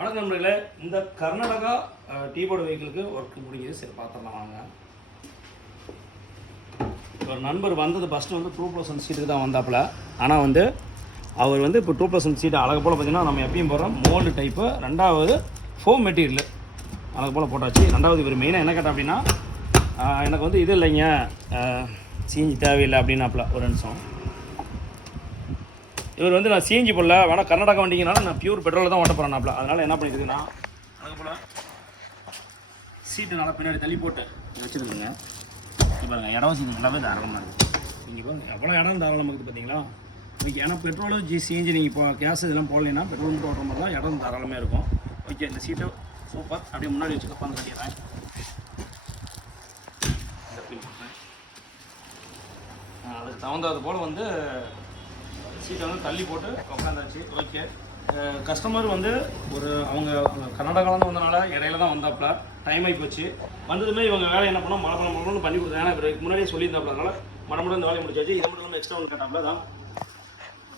வணக்கம் நண்பர்களே, இந்த கர்நாடகா டீபோர்டு வெஹிக்கிளுக்கு ஒர்க் முடிஞ்சது. சரி பார்த்துடலாம் வாங்க. ஒரு நண்பர் வந்தது ஃபஸ்ட்டு வந்து 2% சீட்டுக்கு தான் வந்தாப்புல. ஆனால் வந்து அவர் வந்து இப்போ 2% சீட்டு அழகு போல் பார்த்தீங்கன்னா நம்ம எப்பயும் போடுறோம் மோல்டு டைப்பு. ரெண்டாவது ஃபோம் மெட்டீரியல் அழகு போல் போட்டாச்சு. ரெண்டாவது இவர் மெயினாக என்ன கேட்டால் அப்படின்னா எனக்கு வந்து இது இல்லைங்க சிஎன்ஜி தேவையில்லை அப்படின்னாப்புல. ஒரு நிமிஷம். இவர் வந்து நான் சிஎன்ஜி போடல, வேணால் கர்நாடகா வண்டிங்கனால நான் பியூர் பெட்ரோலில் தான் ஓட்ட போகிறேன்னாப்ல. அதனால் என்ன பண்ணியிருக்குன்னா அது போல் சீட்டு நல்லா பின்னாடி தள்ளி போட்டு வச்சுருக்குங்க. பாருங்கள், இடம் வசதி நல்லாவே தாராளமாக இருக்குது. நீங்கள் பாருங்கள் எவ்வளோ இடம் தாராளமாக இருக்குது பார்த்தீங்களா. ஓகே, ஏன்னா பெட்ரோலும் சிஎன்ஜி நீங்கள் இப்போ கேஸ் இதெல்லாம் போடலைன்னா பெட்ரோல் மட்டும் ஓட்டுற மாதிரி தான் இடம் தாராளமாக இருக்கும். ஓகே, இந்த சீட்டு சூப்பர். அப்படியே முன்னாடி வச்சு உட்காந்து கட்டிடுறேன். அதுக்கு தகுந்தது போல் வந்து சீட்டை வந்து தள்ளி போட்டு உட்காந்தாச்சு. ஓகே, கஸ்டமர் வந்து அவங்க கர்நாடகாவிலேருந்து வந்தனால இடையில தான் வந்தாப்புல. டைம் ஆகி போச்சு. வந்ததுமே இவங்க வேலை என்ன பண்ணோம், மழை பண்ணி கொடுத்தேன். ஏன்னா இவருக்கு முன்னாடியே சொல்லியிருந்தாப்புல, அதனால் மடமுடன் இந்த வேலையை முடிச்சாச்சு. இது மட்டும் இல்லாமல் எக்ஸ்ட்ரா ஒன்று கேட்டாப்புல தான்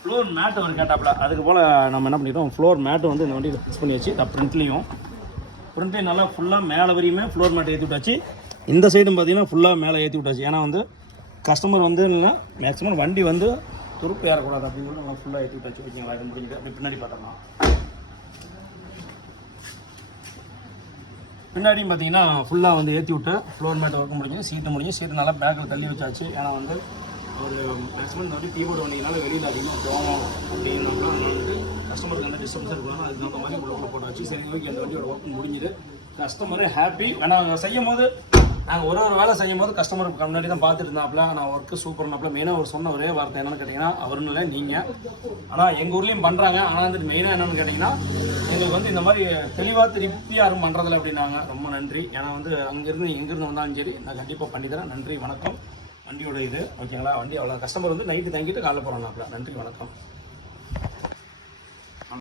ஃப்ளோர் மேட்டு ஒன்று கேட்டாப்புல. அதுக்கு போல் நம்ம என்ன பண்ணிட்டோம், ஃப்ளோர் மேட்டு வந்து இந்த வண்டியில் ஃபிக்ஸ் பண்ணியாச்சு. ப்ரிண்ட்லேயும் நல்லா ஃபுல்லாக மேலே வரையுமே ஃப்ளோர் மேட்டை ஏற்றி விட்டாச்சு. இந்த சைடும் பார்த்தீங்கன்னா ஃபுல்லாக மேலே ஏற்றி விட்டாச்சு. ஏன்னா வந்து கஸ்டமர் வந்து இல்லைன்னா மேக்ஸிமம் வண்டி வந்து துருப்பு ஏறக்கூடாது அப்படின்னு நம்ம ஃபுல்லாக ஏற்றி விட்டாச்சு. ஓகேங்களா, இது முடிஞ்சுது. அப்படி பின்னாடி பார்த்தோம்னா பின்னாடியும் பார்த்தீங்கன்னா ஃபுல்லாக வந்து ஏற்றி விட்டு ஃப்ளோர் மேட்டை ஒர்க் முடிஞ்சு, சீட்டு நல்லா பேக்கில் தள்ளி வச்சாச்சு. ஏன்னா வந்து ஒரு மேக்ஸிமம் இந்த வண்டி டீபோர்டு வண்டிங்கனால வெளியில் அதிகமாக போகணும் அப்படின்னால வந்து கஸ்டமருக்கு அந்த டிஸ்டர்பன்ஸ் இருக்கணும். அதுக்கு அந்த மாதிரி உள்ள போட்டாச்சு. சரி, ஓகே, அந்த வண்டியோட ஒர்க் முடிஞ்சுது. Customer happy. ஆனால் செய்யும் போது நாங்கள் ஒரு வேலை செய்யும் போது கஸ்டமருக்கு முன்னாடி தான் பார்த்துட்டு இருந்தாப்புல. நான் ஒர்க்கு சூப்பர்னாப்புல. மெயினாக அவர் சொன்ன ஒரே வார்த்தை என்னென்னு கேட்டிங்கன்னா, அவருன்னு இல்லை நீங்கள், ஆனால் எங்கள் ஊர்லேயும் பண்ணுறாங்க. ஆனால் வந்துட்டு மெயினாக என்னென்னு கேட்டிங்கன்னா, எங்களுக்கு வந்து இந்த மாதிரி தெளிவாக திருப்பி யாரும் பண்ணுறதில்ல அப்படின்னாங்க. ரொம்ப நன்றி. ஏன்னா வந்து அங்கேருந்து எங்கேருந்து வந்தாலும் சரி நான் கண்டிப்பாக பண்ணித்தரேன். நன்றி, வணக்கம். வண்டியோட இது ஓகேங்களா. வண்டி அவ்வளோ கஸ்டமர் வந்து நைட்டு தங்கிட்டு காலைல போகிறாங்களாப்ல. நன்றி, வணக்கம்.